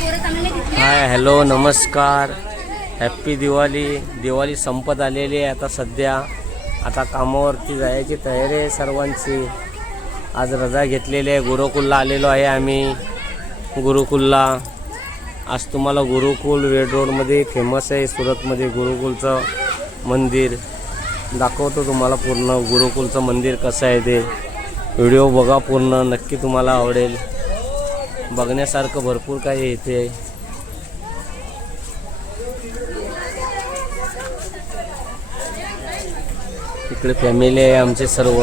हाय hello नमस्कार. Happy Diwali. Diwali संपत आलेली आहे आता सध्या. आता कामावरती जायची तयारी आहे सर्वांची. आज रजा घेतलेली आहे. गुरुकुलला आलेलो आहे आम्ही. गुरुकुलला. आज तुम्हाला गुरुकुल रेड रोडमध्ये फेमस आहे सुरतमध्ये गुरुकुलचं मंदिर. दाखवतो तुम्हाला पूर्ण गुरुकुलचं मंदिर कसं आहे ते. व्हिडिओ बघा पूर्ण नक्की तुम्हाला आवडेल. बघण्यासारखं भरपूर काही आहे. इकडे फॅमिली आहे आमचे सर्व.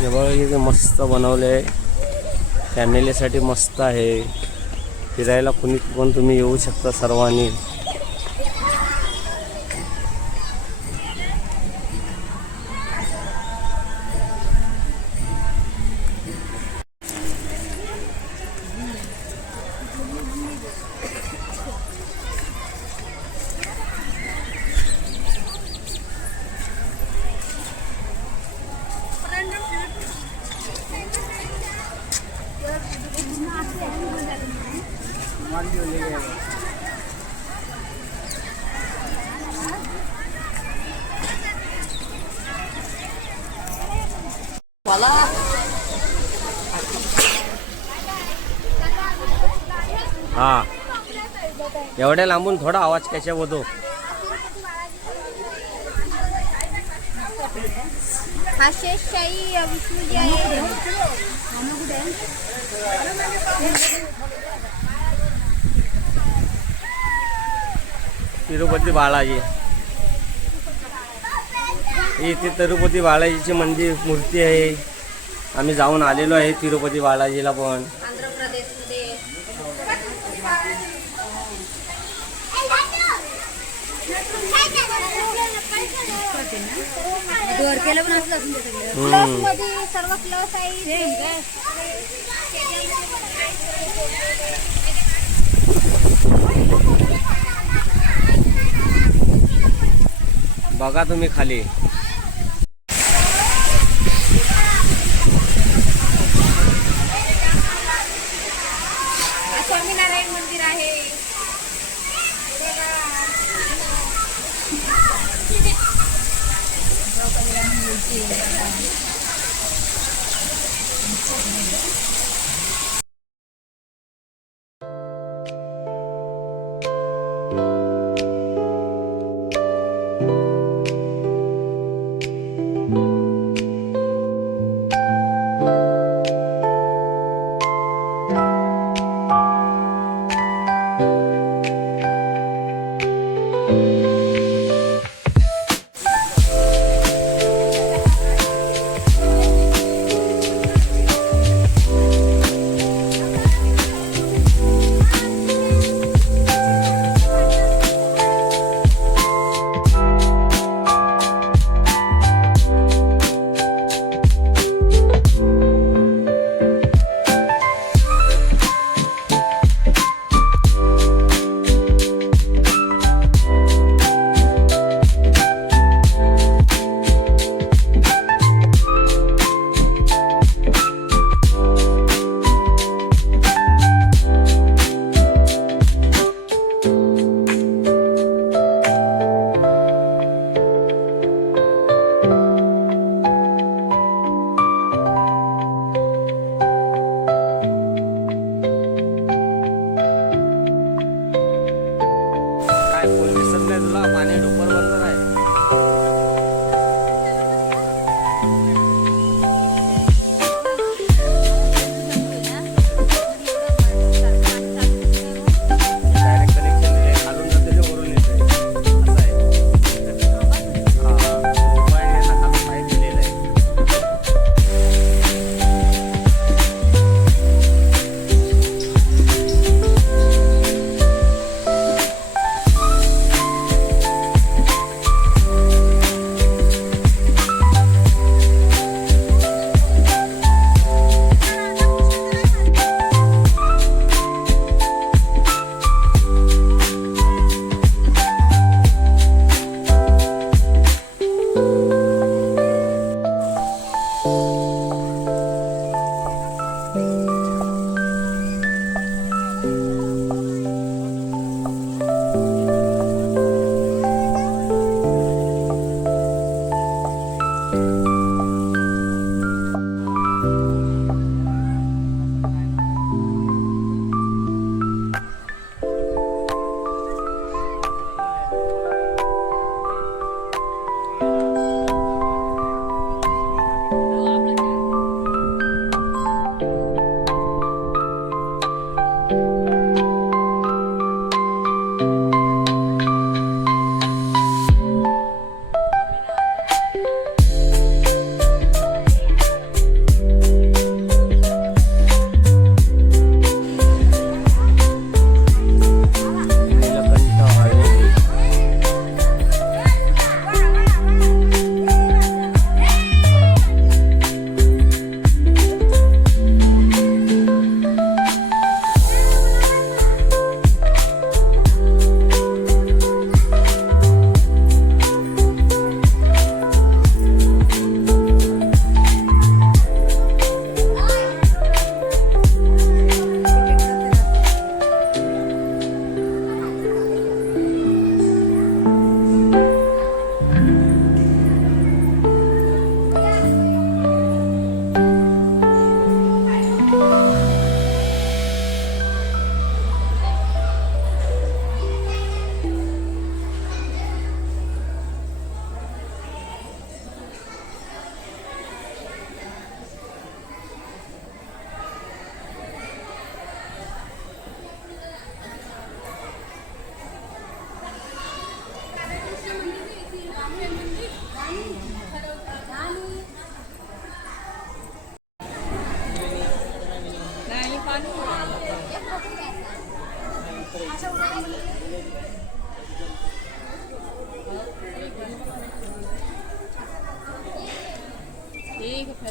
हे बघा इथे मस्त बनवले आहे फॅमिलीसाठी मस्त आहे. फिरायला कुणी पण तुम्ही येऊ शकता सर्वांनी. हा एवढ्या लांबून थोडा आवाज कशा होतो हा तिरुपती बालाजी. इथे तिरुपती बालाजीची मंदिर मूर्ती आहे. आम्ही जाऊन आलेलो आहे तिरुपती बालाजीला पण. आंध्र बघा तुम्ही खाली. स्वामीनारायण मंदिर आहे.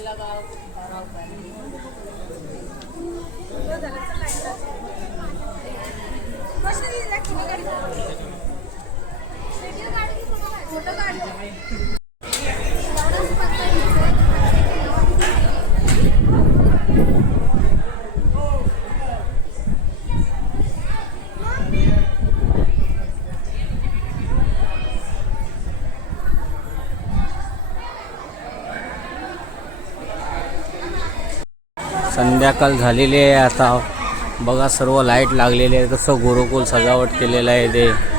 बघा तुम्ही खाली स्वामीनारायण मंदिर आहे संध्याकाळ झालेली आहे आता. बघा सर्व लाइट लागलेले आहे. कसं गुरुकुल सजावट केलेलं आहे ते.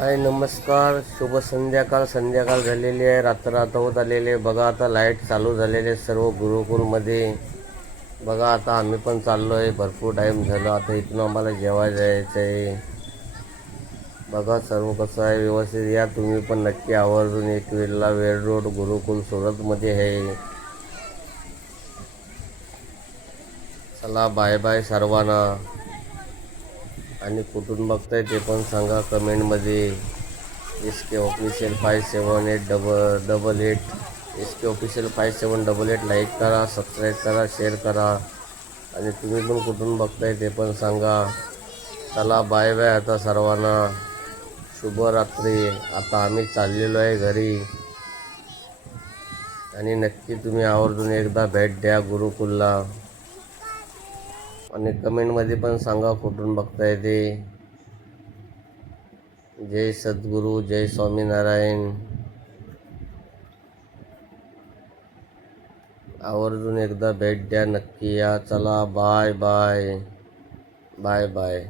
हाय नमस्कार. शुभ संध्याकाळ. संध्याकाळ झालेली आहे. रात्र होत आलेली आहे. बघा आता लाइट चालू झालेले आहे सर्व गुरुकुलमध्ये. बघा आता आम्ही पण चाललो आहे. भरपूर टाईम झाला. आता इथून आम्हाला जेवायला जायचं आहे. बघा सर्व कसं आहे. व्यवस्थित या. तुम्ही पण नक्की आवर्जून एक वेळला वेळ रोड गुरुकुल सुरतमध्ये आहे. चला बाय बाय सर्वांना. आणि कुठून बघताय ते पण सांगा कमेंटमध्ये. S K official five seven eight double double eight S K official five seven double eight like करा सबस्क्राईब करा शेअर करा. आणि तुम्ही पण कुठून बघताय ते पण सांगा. चला बाय बाय आता सर्वांना. शुभरात्री. आता आम्ही चाललेलो आहे घरी. आणि नक्की तुम्ही आवर्जून एकदा भेट द्या गुरुकुलला. आणि कमेंटमध्ये पण सांगा कुठून बघताय ते. जय सद्गुरू जय स्वामीनारायण. आवर्जून एकदा भेट द्या नक्की या. चला बाय बाय बाय बाय